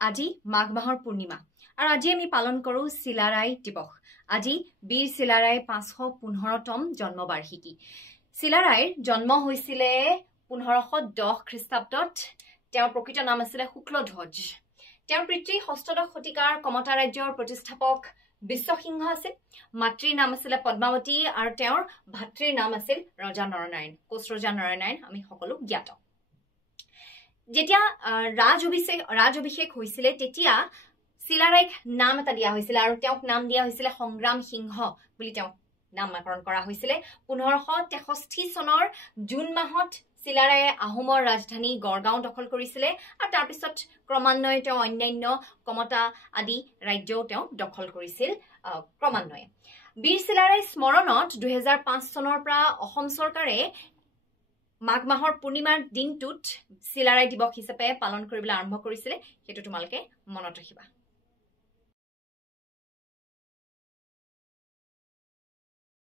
আজি মাঘ মাহৰ পূৰ্ণিমা আৰু আজি আমি পালন কৰো চিলাৰায় দিৱস। আজি বীৰ চিলাৰায় ৫১৫তম জন্মবাৰ্ষিকী। চিলাৰায়ৰ জন্ম হৈছিলে ১৫১০ খ্ৰীষ্টাব্দত। তেওঁৰ প্ৰকৃত নাম আছিলে শুক্লধ্বজ। তেওঁৰ পিতৃ ষষ্ঠদশ শতিকাৰ কমতা ৰাজ্যৰ প্ৰতিষ্ঠাপক বিশ্বসিংহ আছিল। মাতৃৰ নাম আছিলে পদ্মাৱতী আৰু তেওঁৰ ভাতৃৰ নাম আছিল ৰজা নৰনাৰায়ণ। কোচ ৰজা নৰনাৰায়ণ আমি সকলো জ্ঞাত। যেতিয়া ৰাজ অভিষেক হৈছিলে তেতিয়া চিলাৰায়ক নাম এটা দিয়া হৈছিলে আৰু তেওঁক নাম দিয়া হৈছিলে সংগ্ৰাম সিংহ বুলি তেওঁক নামকৰণ কৰা হৈছিলে। ১৫৬৩ চনৰ জুন মাহত চিলাৰায়ে আহোমৰ ৰাজধানী গড়গাঁও দখল কৰিছিলে আৰু তাৰপিছত ক্ৰমান্বয়ে তেওঁ অন্যান্য কমতা আদি ৰাজ্যও তেওঁ দখল কৰিছিল ক্ৰমান্বয়ে। বীৰ চিলাৰায় স্মৰণত ২০০৫ চনৰ পৰা অসম চৰকাৰে মাঘ মাহৰ পূৰ্ণিমাৰ দিনটোত চিলাৰায় দিৱস হিচাপে পালন কৰিবলৈ আৰম্ভ কৰিছিলে। সেইটো তোমালোকে মনত ৰাখিবা।